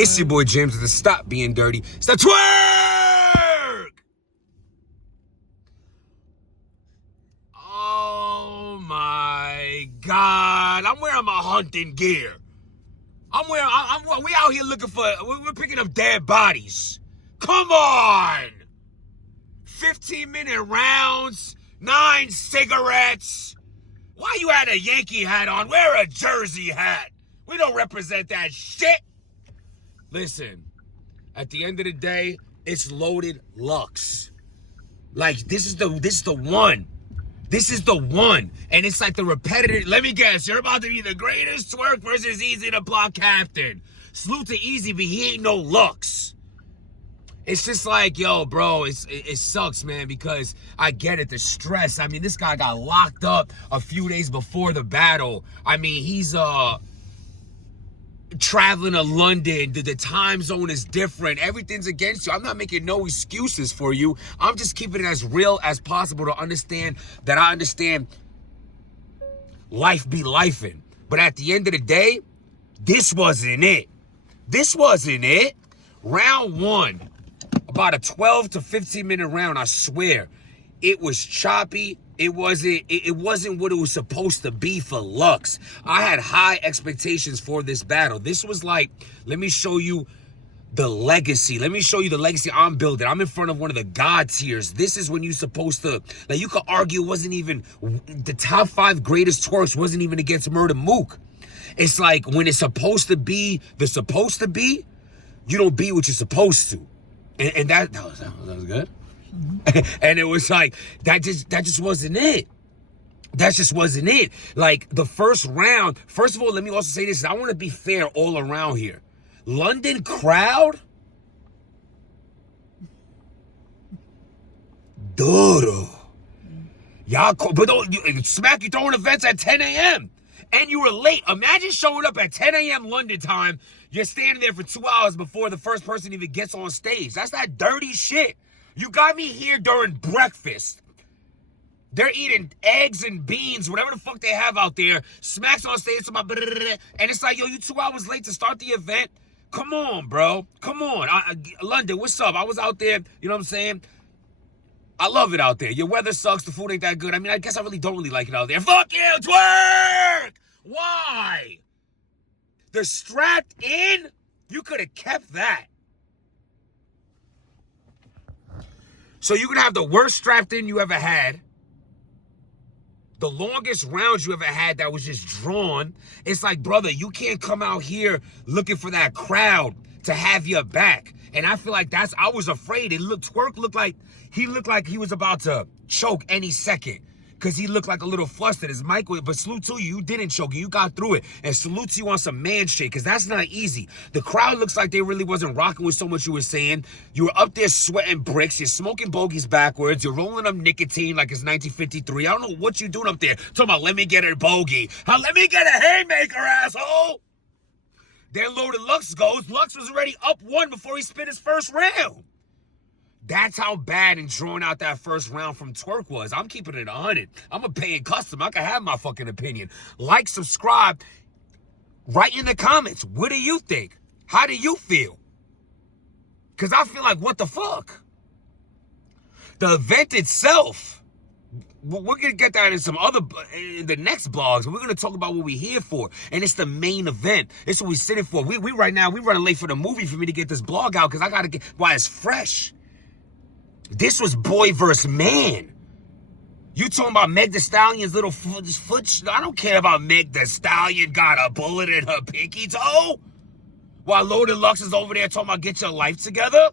It's your boy James with the Stop Being Dirty. It's the Twerk! Oh my God. I'm wearing my hunting gear. We out here looking for, we're picking up dead bodies. Come on! 15-minute rounds, 9 cigarettes. Why you had a Yankee hat on? Wear a Jersey hat. We don't represent that shit. Listen, at the end of the day, it's loaded Lux. Like, this is the one. This is the one. And it's like the repetitive. Let me guess, you're about to be the greatest Twerk versus Easy to block captain. Salute to Easy, but he ain't no Lux. It's just like, yo, bro, it sucks, man, because I get it, the stress. I mean, this guy got locked up a few days before the battle. I mean, he's traveling to London. The time zone is different. Everything's against you. I'm not making no excuses for you. I'm just keeping it as real as possible to understand that I understand life be lifing. But at the end of the day, this wasn't it. This wasn't it. Round one, about a 12 to 15 minute round, I swear. It was choppy. It wasn't what it was supposed to be for Lux. I had high expectations for this battle. This was like, let me show you the legacy. Let me show you the legacy I'm building. I'm in front of one of the God tiers. This is when you're supposed to, like, you could argue it wasn't even, the top 5 greatest twerks wasn't even against Murder Mook. It's like when it's supposed to be the supposed to be, you don't be what you're supposed to. And that was good. And it was like, that just wasn't it. That just wasn't it. Like, the first round, first of all, let me also say this. I want to be fair all around here. London crowd? Duro. Y'all, but don't, smack you throwing events at 10 a.m. And you were late. Imagine showing up at 10 a.m. London time. You're standing there for 2 hours before the first person even gets on stage. That's that dirty shit. You got me here during breakfast. They're eating eggs and beans, whatever the fuck they have out there. Smacks on stage to my and it's like, yo, you 2 hours late to start the event? Come on, bro. Come on. London, what's up? I was out there, you know what I'm saying? I love it out there. Your weather sucks. The food ain't that good. I mean, I guess I really don't really like it out there. Fuck you, Twerk! Why? The strapped in? You could have kept that. So you're going to have the worst strapped in you ever had. The longest rounds you ever had that was just drawn. It's like, brother, you can't come out here looking for that crowd to have your back. And I feel like I was afraid. Twerk looked like he was about to choke any second. Because he looked like a little flustered. His mic was, but salute to you. You didn't choke. You got through it. And salute to you on some man shit, because that's not easy. The crowd looks like they really wasn't rocking with so much you were saying. You were up there sweating bricks. You're smoking bogeys backwards. You're rolling up nicotine like it's 1953. I don't know what you're doing up there. Talking about, let me get a bogey. Let me get a haymaker, asshole. Then Loaded Lux goes. Lux was already up 1 before he spit his first round. That's how bad and drawn out that first round from Twerk was. I'm keeping it 100. I'm a paying customer. I can have my fucking opinion. Like, subscribe. Write in the comments. What do you think? How do you feel? Because I feel like, what the fuck? The event itself, we're going to get that in in the next blogs. We're going to talk about what we're here for. And it's the main event. It's what we're sitting for. We right now, we're running late for the movie for me to get this blog out because I got to get, why it's fresh. This was boy versus man. You talking about Meg Thee Stallion's little foot? I don't care about Meg Thee Stallion got a bullet in her pinky toe. While Loaded Lux is over there talking about get your life together.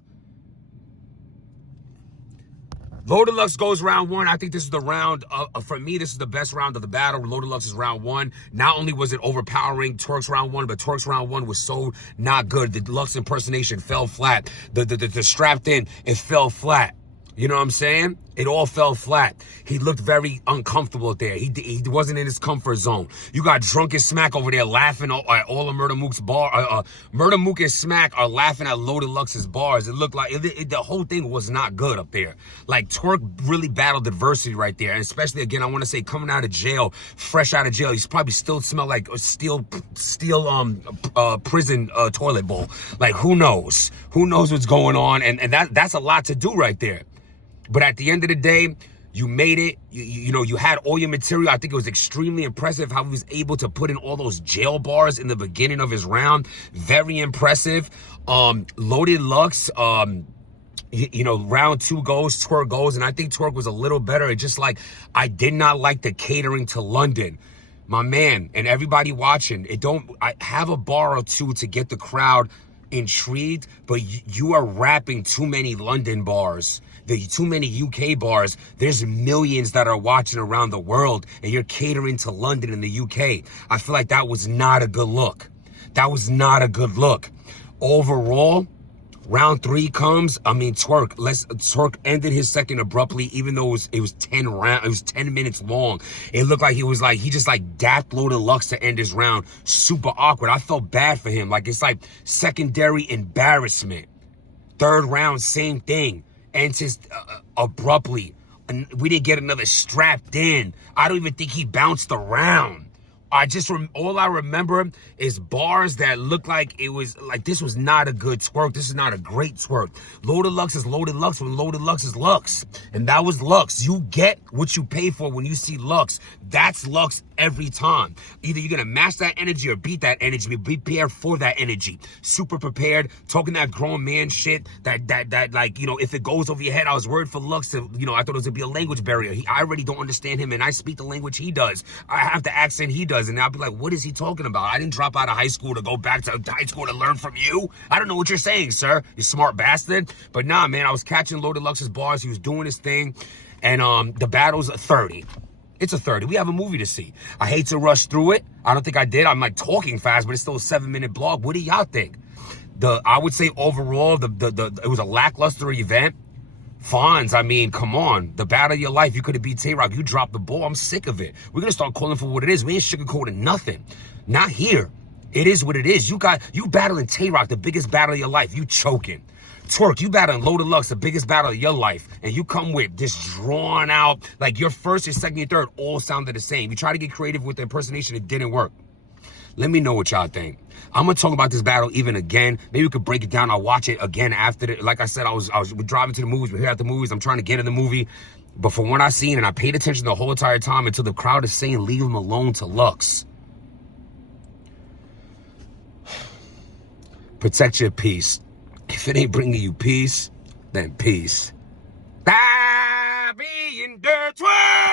Loaded Lux goes round 1. I think this is the round, for me, this is the best round of the battle. Loaded Lux is round 1. Not only was it overpowering Twerk's round 1, but Twerk's round 1 was so not good. The Lux impersonation fell flat. The strapped in, it fell flat. You know what I'm saying? It all fell flat. He looked very uncomfortable there. He wasn't in his comfort zone. You got Drunk and Smack over there laughing at all of Murder Mook's bar. Murder Mook and Smack are laughing at Loaded Lux's bars. It looked like the whole thing was not good up there. Like, Twerk really battled adversity right there. And especially, again, I want to say, coming out of jail, fresh out of jail, he's probably still smell like a steel prison toilet bowl. Like, who knows? Who knows what's going on? And that's a lot to do right there. But at the end of the day, you made it. You know, you had all your material. I think it was extremely impressive how he was able to put in all those jail bars in the beginning of his round. Very impressive. Loaded Lux, you know, round 2 goes, Twerk goes, and I think Twerk was a little better. It's just like, I did not like the catering to London. My man, and everybody watching, I have a bar or two to get the crowd intrigued, but you are rapping too many London bars. Too many UK bars. There's millions that are watching around the world, and you're catering to London and the UK. I feel like that was not a good look. That was not a good look. Overall, round 3 comes. I mean, Twerk ended his second abruptly, even though it was 10 minutes long. It looked like he just dapped Loaded Lux to end his round. Super awkward. I felt bad for him. Like, it's like secondary embarrassment. 3rd round, same thing. Ends his abruptly. And we didn't get another strapped in. I don't even think he bounced around. All I remember is bars that look like it was like, this was not a good Twerk. This is not a great Twerk. Loaded Lux is Loaded Lux when Loaded Lux is Lux. And that was Lux. You get what you pay for when you see Lux. That's Lux every time. Either you're going to match that energy or beat that energy. Be prepared for that energy. Super prepared. Talking that grown man shit. That like, you know, if it goes over your head, I was worried for Lux to, you know, I thought it was going to be a language barrier. I already don't understand him, and I speak the language he does. I have the accent he does. And I'll be like, what is he talking about? I didn't drop out of high school to go back to high school to learn from you. I don't know what you're saying, sir. You smart bastard. But nah, man, I was catching Loaded Lux's bars. He was doing his thing. And the battle's a 30. It's a 30. We have a movie to see. I hate to rush through it. I don't think I did. I'm like talking fast, but it's still a 7-minute blog. What do y'all think? I would say overall, it was a lackluster event. Fonz, I mean, come on. The battle of your life. You could have beat Tay-Rock. You dropped the ball. I'm sick of it. We're going to start calling for what it is. We ain't sugarcoating nothing. Not here. It is what it is. You battling Tay-Rock, the biggest battle of your life. You choking. Twerk, you battling Loaded Lux, the biggest battle of your life. And you come with this drawn out, like your first, your second, your third all sounded the same. You try to get creative with the impersonation. It didn't work. Let me know what y'all think. I'm going to talk about this battle even again. Maybe we could break it down. I'll watch it again after it. Like I said, we're driving to the movies. We're here at the movies. I'm trying to get in the movie. But from what I've seen, and I paid attention the whole entire time until the crowd is saying, leave him alone to Lux. Protect your peace. If it ain't bringing you peace, then peace. I be in the Twerk.